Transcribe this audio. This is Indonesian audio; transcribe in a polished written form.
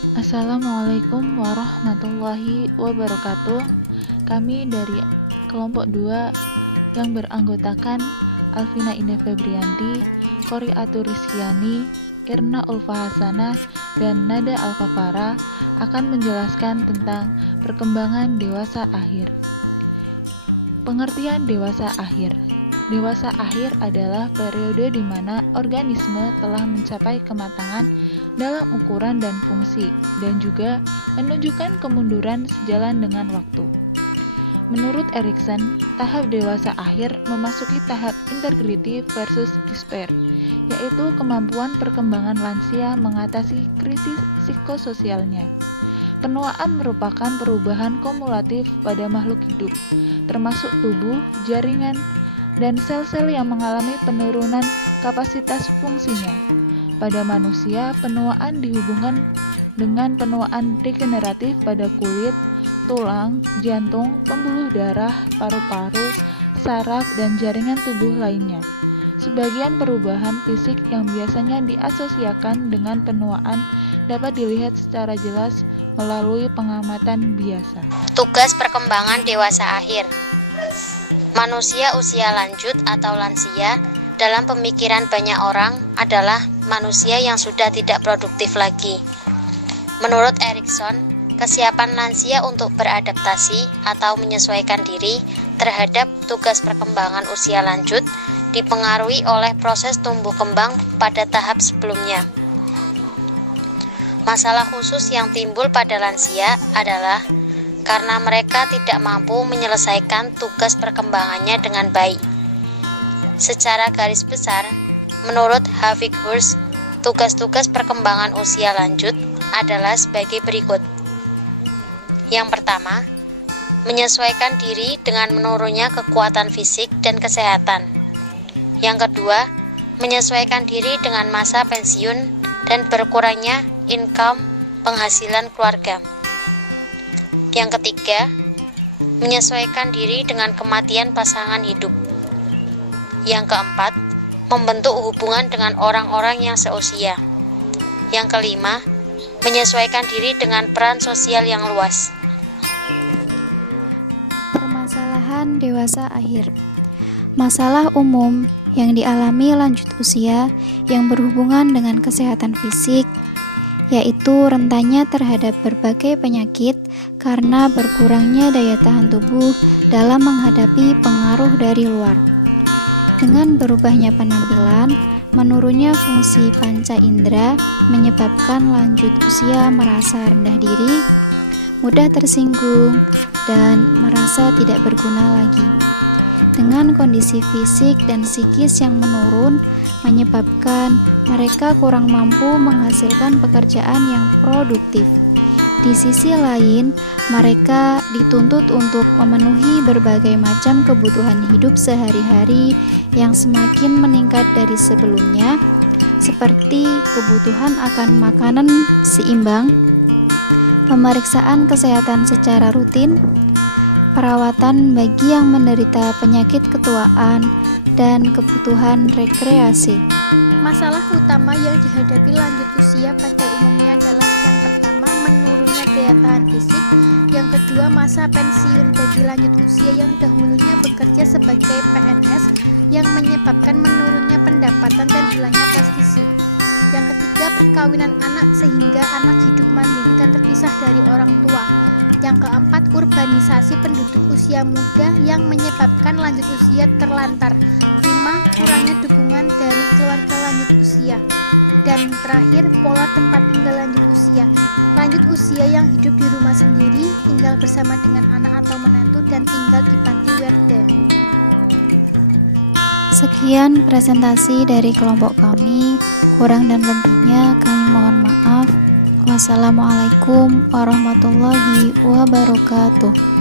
Assalamualaikum warahmatullahi wabarakatuh. Kami dari kelompok 2 yang beranggotakan Alvina Indah Febrianti, Kori Atur Rizkyani, Irna Ulfa Hasanah, dan Nada Alfafara akan menjelaskan tentang perkembangan dewasa akhir. Pengertian dewasa akhir. Dewasa akhir adalah periode di mana organisme telah mencapai kematangan dalam ukuran dan fungsi, dan juga menunjukkan kemunduran sejalan dengan waktu. Menurut Erikson, tahap dewasa akhir memasuki tahap integrity versus despair, yaitu kemampuan perkembangan lansia mengatasi krisis psikososialnya. Penuaan merupakan perubahan kumulatif pada makhluk hidup, termasuk tubuh, jaringan, dan sel-sel yang mengalami penurunan kapasitas fungsinya. Pada manusia, penuaan dihubungkan dengan penuaan degeneratif pada kulit, tulang, jantung, pembuluh darah, paru-paru, saraf, dan jaringan tubuh lainnya. Sebagian perubahan fisik yang biasanya diasosiasikan dengan penuaan dapat dilihat secara jelas melalui pengamatan biasa. Tugas perkembangan dewasa akhir. Manusia usia lanjut atau lansia dalam pemikiran banyak orang adalah manusia yang sudah tidak produktif lagi. Menurut Erikson, kesiapan lansia untuk beradaptasi atau menyesuaikan diri terhadap tugas perkembangan usia lanjut dipengaruhi oleh proses tumbuh kembang pada tahap sebelumnya. Masalah khusus yang timbul pada lansia adalah karena mereka tidak mampu menyelesaikan tugas perkembangannya dengan baik. Secara garis besar, menurut Havighurst, tugas-tugas perkembangan usia lanjut adalah sebagai berikut. Yang pertama, menyesuaikan diri dengan menurunnya kekuatan fisik dan kesehatan. Yang kedua, menyesuaikan diri dengan masa pensiun dan berkurangnya income penghasilan keluarga. Yang ketiga, menyesuaikan diri dengan kematian pasangan hidup. Yang keempat, membentuk hubungan dengan orang-orang yang seusia. Yang kelima, menyesuaikan diri dengan peran sosial yang luas. Permasalahan dewasa akhir. Masalah umum yang dialami lanjut usia yang berhubungan dengan kesehatan fisik, yaitu rentannya terhadap berbagai penyakit karena berkurangnya daya tahan tubuh dalam menghadapi pengaruh dari luar. Dengan berubahnya penampilan, menurunnya fungsi panca indera menyebabkan lanjut usia merasa rendah diri, mudah tersinggung, dan merasa tidak berguna lagi. Dengan kondisi fisik dan psikis yang menurun, menyebabkan mereka kurang mampu menghasilkan pekerjaan yang produktif. Di sisi lain, mereka dituntut untuk memenuhi berbagai macam kebutuhan hidup sehari-hari yang semakin meningkat dari sebelumnya, seperti kebutuhan akan makanan seimbang, pemeriksaan kesehatan secara rutin, perawatan bagi yang menderita penyakit ketuaan, dan kebutuhan rekreasi. Masalah utama yang dihadapi lanjut usia pada umumnya adalah yang pertama, menurunnya daya tahan fisik, yang kedua, masa pensiun bagi lanjut usia yang dahulunya bekerja sebagai PNS yang menyebabkan menurunnya pendapatan dan hilangnya prestisi. Yang ketiga, perkawinan anak sehingga anak hidup mandiri dan terpisah dari orang tua. Yang keempat, urbanisasi penduduk usia muda yang menyebabkan lanjut usia terlantar. 5. Kurangnya dukungan dari keluarga lanjut usia. Dan terakhir, pola tempat tinggal lanjut usia. Lanjut usia yang hidup di rumah sendiri, tinggal bersama dengan anak atau menantu, dan tinggal di panti werda. Sekian presentasi dari kelompok kami. Kurang dan lebihnya kami mohon maaf. Wassalamualaikum warahmatullahi wabarakatuh.